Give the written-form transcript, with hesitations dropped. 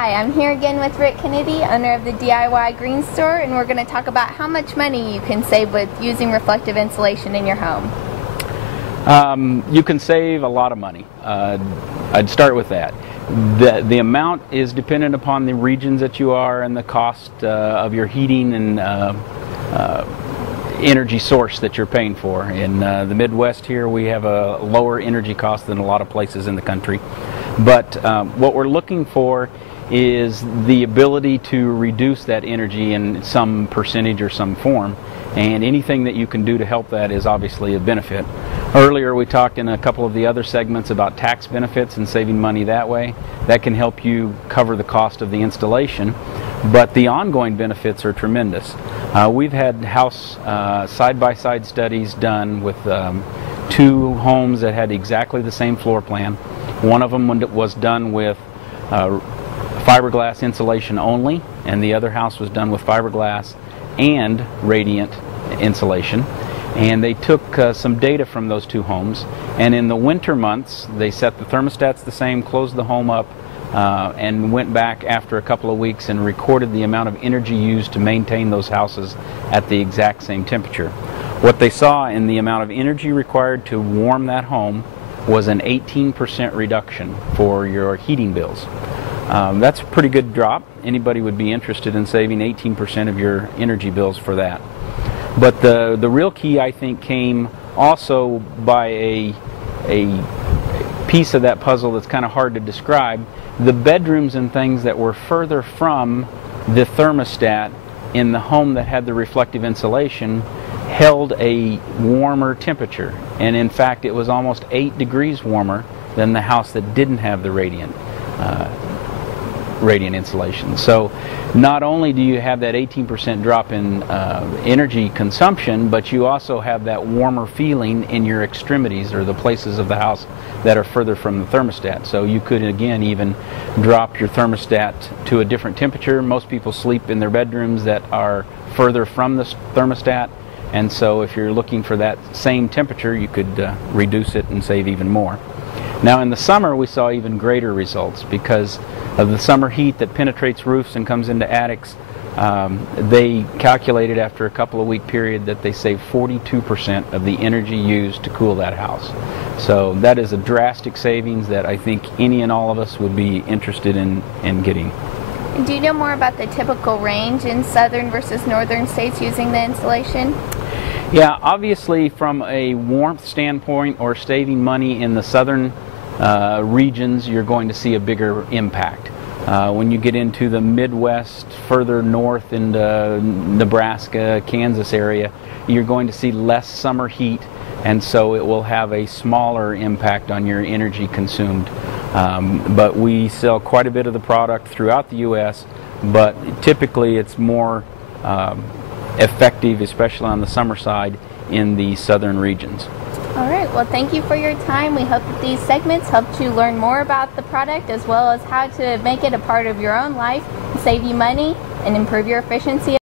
Hi, I'm here again with Rick Kennedy, owner of the DIY Green Store, and we're going to talk about how much money you can save with using reflective insulation in your home. You can save a lot of money. I'd start with that. The amount is dependent upon the regions that you are and the cost of your heating and energy source that you're paying for. In the Midwest here, we have a lower energy cost than a lot of places in the country. But what we're looking for is the ability to reduce that energy in some percentage or some form, and anything that you can do to help that is obviously a benefit. Earlier we talked in a couple of the other segments about tax benefits and saving money that way. That can help you cover the cost of the installation, but the ongoing benefits are tremendous. We've had house side-by-side studies done with two homes that had exactly the same floor plan. One of them was done with fiberglass insulation only, and the other house was done with fiberglass and radiant insulation. And they took some data from those two homes, and in the winter months they set the thermostats the same, closed the home up, and went back after a couple of weeks and recorded the amount of energy used to maintain those houses at the exact same temperature. What they saw in the amount of energy required to warm that home was an 18% reduction for your heating bills. That's a pretty good drop. Anybody would be interested in saving 18% of your energy bills for that. But the real key, I think, came also by a piece of that puzzle that's kind of hard to describe. The bedrooms and things that were further from the thermostat in the home that had the reflective insulation held a warmer temperature, and in fact it was almost 8 degrees warmer than the house that didn't have the radiant insulation. So not only do you have that 18% drop in energy consumption, but you also have that warmer feeling in your extremities, or the places of the house that are further from the thermostat. So you could again even drop your thermostat to a different temperature. Most people sleep in their bedrooms that are further from the thermostat, and so if you're looking for that same temperature, you could reduce it and save even more. Now in the summer we saw even greater results because of the summer heat that penetrates roofs and comes into attics. They calculated after a couple of week period that they saved 42% of the energy used to cool that house. So that is a drastic savings that I think any and all of us would be interested in getting. Do you know more about the typical range in southern versus northern states using the insulation? Yeah, obviously from a warmth standpoint or saving money in the southern regions, you're going to see a bigger impact. When you get into the Midwest, further north into Nebraska, Kansas area, you're going to see less summer heat, and so it will have a smaller impact on your energy consumed. But we sell quite a bit of the product throughout the U.S., but typically it's more effective, especially on the summer side, in the southern regions. All right, well, thank you for your time. We hope that these segments helped you learn more about the product as well as how to make it a part of your own life, save you money, and improve your efficiency.